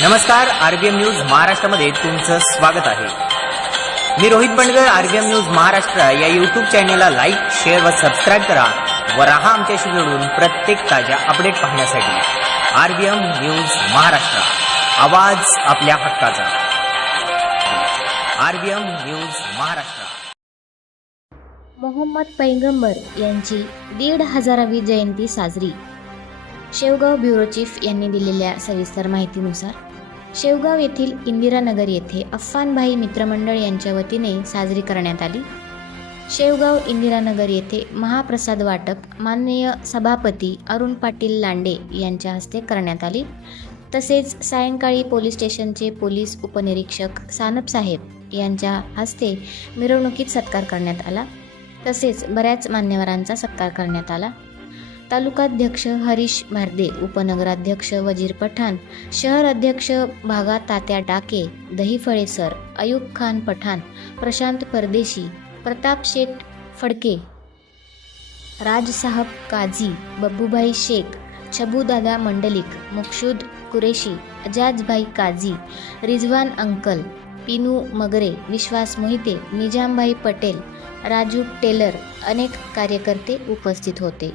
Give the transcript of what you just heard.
नमस्कार RBM news महाराष्ट्रामध्ये तुमचं स्वागत आहे. मी रोहित बंडगर आरबीएम न्यूज महाराष्ट्र या युट्यूब चॅनेलला लाईक शेअर व सबस्क्राईब करा व राहा आमच्याशी जोडून प्रत्येक ताज्या अपडेट पाहण्यासाठी. RBM news Maharashtra. आवाज आपल्या हक्काचा. RBM news Maharashtra. मोहम्मद पैगंबर यांची दीड हजारावी जयंती साजरी. शेवगाव ब्युरो चीफ यांनी दिलेल्या सविस्तर माहितीनुसार शेवगाव येथील इंदिरानगर येथे अफ्फानभाई मित्रमंडळ यांच्या वतीने साजरी करण्यात आली. शेवगाव इंदिरानगर येथे महाप्रसाद वाटप माननीय सभापती अरुण पाटील लांडे यांच्या हस्ते करण्यात आली. तसेच सायंकाळी पोलीस स्टेशनचे पोलीस उपनिरीक्षक सानप साहेब यांच्या हस्ते मिरवणुकीत सत्कार करण्यात आला. तसेच बऱ्याच मान्यवरांचा सत्कार करण्यात आला. तालुकाध्यक्ष हरीश भारदे उपनगराध्यक्ष वजीर पठाण शहर अध्यक्ष Bhaga Tatya Dake Dahiphale sir Ayub Khan Pathan Prashant Pardeshi Pratap Sheth Phadke Rajsaheb Kazi Babbubhai Shaikh Chhabudada Mandlik Maqsood Qureshi Ajazbhai Kazi Rizwan uncle Pinu Magare Vishwas Mohite Nizambhai Patel Raju Tailor अनेक कार्यकर्ते उपस्थित होते.